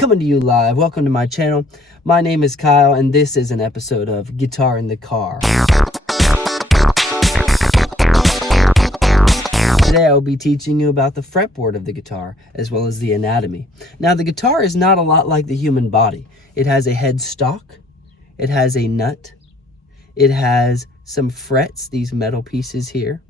coming to you live. Welcome to my channel. My name is Kyle, and this is an episode of Guitar in the Car. Today I will be teaching you about the fretboard of the guitar, as well as the anatomy. Now, the guitar is not a lot like the human body. It has a headstock, it has a nut, it has some frets, these metal pieces here.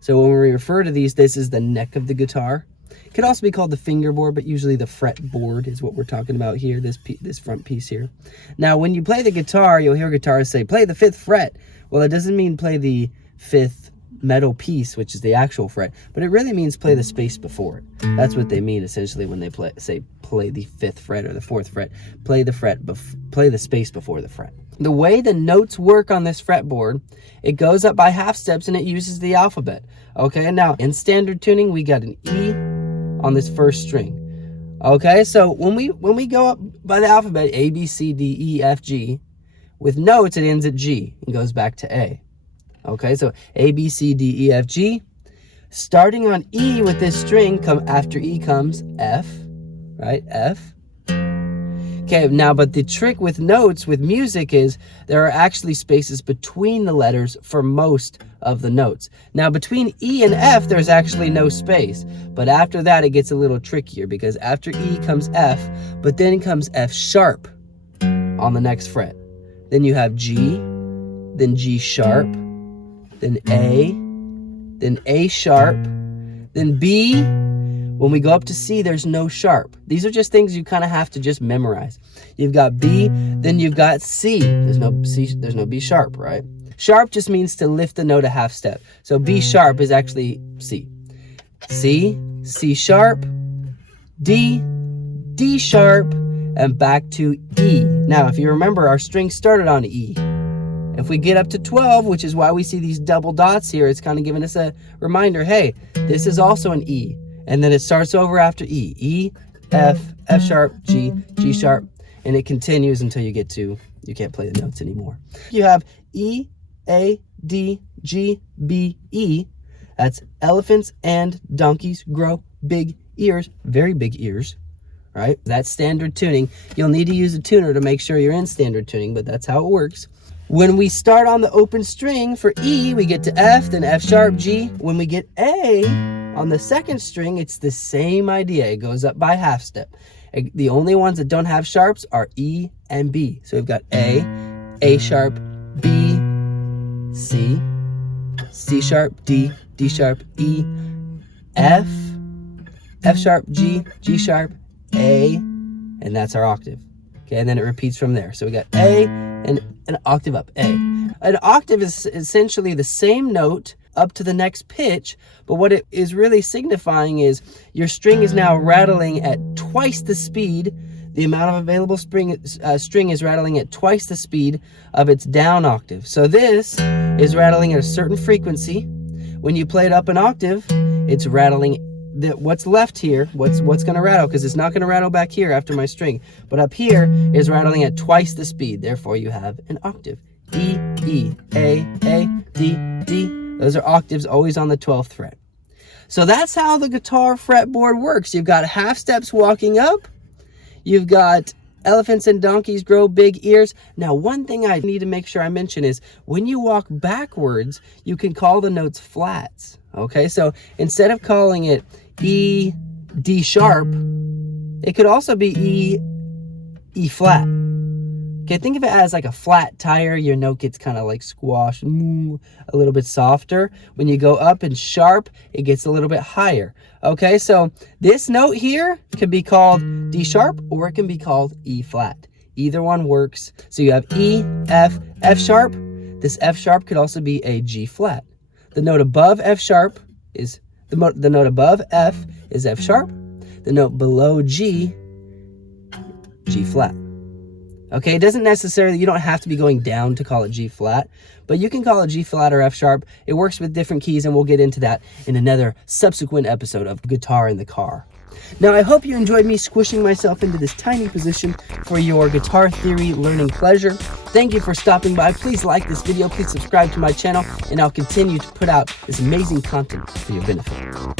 So when we refer to these, this is the neck of the guitar. It could also be called the fingerboard, but usually the fretboard is what we're talking about here, this front piece here. Now, when you play the guitar, you'll hear guitarists say, play the 5th fret. Well, it doesn't mean play the 5th metal piece, which is the actual fret, but it really means play the space before it. That's what they mean essentially when they say play the 5th fret or the 4th fret. Play the space before the fret. The way the notes work on this fretboard, it goes up by half steps and it uses the alphabet. Okay, now in standard tuning, we got an E on this first string. Okay, so when we go up by the alphabet, A, B, C, D, E, F, G, with notes, it ends at G and goes back to A. Okay, so A, B, C, D, E, F, G. Starting on E with this string, after E comes F, right? F. Okay, now, but the trick with notes, with music, is there are actually spaces between the letters for most of the notes. Now, between E and F, there's actually no space. But after that, it gets a little trickier because after E comes F, but then comes F sharp on the next fret. Then you have G, then G sharp, then A sharp, then B. When we go up to C, there's no sharp. These are just things you kind of have to just memorize. You've got B, then you've got C. There's no C, there's no B sharp, right? Sharp just means to lift the note a half step. So B sharp is actually C. C, C sharp, D, D sharp, and back to E. Now, if you remember, our string started on E. If we get up to 12, which is why we see these double dots here, it's kind of giving us a reminder, hey, this is also an E. And then it starts over after E. E, F, F sharp, G, G sharp, and it continues until you get to, you can't play the notes anymore. You have E, A, D, G, B, E. That's elephants and donkeys grow big ears, very big ears, right? That's standard tuning. You'll need to use a tuner to make sure you're in standard tuning, but that's how it works. When we start on the open string for E, we get to F, then F sharp, G. When we get A, on the second string, it's the same idea. It goes up by half step. The only ones that don't have sharps are E and B. So we've got A sharp, B, C, C sharp, D, D sharp, E, F, F sharp, G, G sharp, A, and that's our octave. Okay, and then it repeats from there. So we got A and an octave up, A. An octave is essentially the same note up to the next pitch, but what it is really signifying is your string is now rattling at twice the speed. The amount of available string is rattling at twice the speed of its down octave. So this is rattling at a certain frequency. When you play it up an octave, it's rattling what's left here, what's going to rattle, because it's not going to rattle back here after my string, but up here is rattling at twice the speed. Therefore, you have an octave. E, E, A, D, D. Those are octaves always on the 12th fret. So that's how the guitar fretboard works. You've got half steps walking up. You've got elephants and donkeys grow big ears. Now, one thing I need to make sure I mention is when you walk backwards, you can call the notes flats. Okay, so instead of calling it E, D sharp, it could also be E, E flat. Okay, think of it as like a flat tire. Your note gets kind of like squashed, a little bit softer. When you go up in sharp, it gets a little bit higher. Okay, so this note here could be called D sharp or it can be called E flat. Either one works. So you have E, F, F sharp. This F sharp could also be a G flat. The note above F sharp is, the note above F is F sharp. The note below G, G flat. Okay, it doesn't necessarily, you don't have to be going down to call it G flat, but you can call it G flat or F sharp. It works with different keys, and we'll get into that in another subsequent episode of Guitar in the Car. Now, I hope you enjoyed me squishing myself into this tiny position for your guitar theory learning pleasure. Thank you for stopping by. Please like this video, please subscribe to my channel, and I'll continue to put out this amazing content for your benefit.